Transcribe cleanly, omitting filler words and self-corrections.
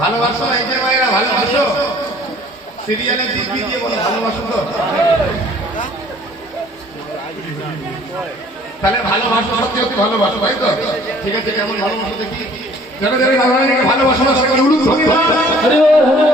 ভালোবাসো এই যে মায়েরা ভালোবাসো সিরিয়ালে জিপি দিয়ে বলো ভালোবাসো তো তাহলে ভালোবাসো সত্যি সত্যি ভালোবাসো তাই তো ঠিক আছে কেমন ভালোবাসো দেখি যারা যারা ভালোবাসো না সবাই উলুক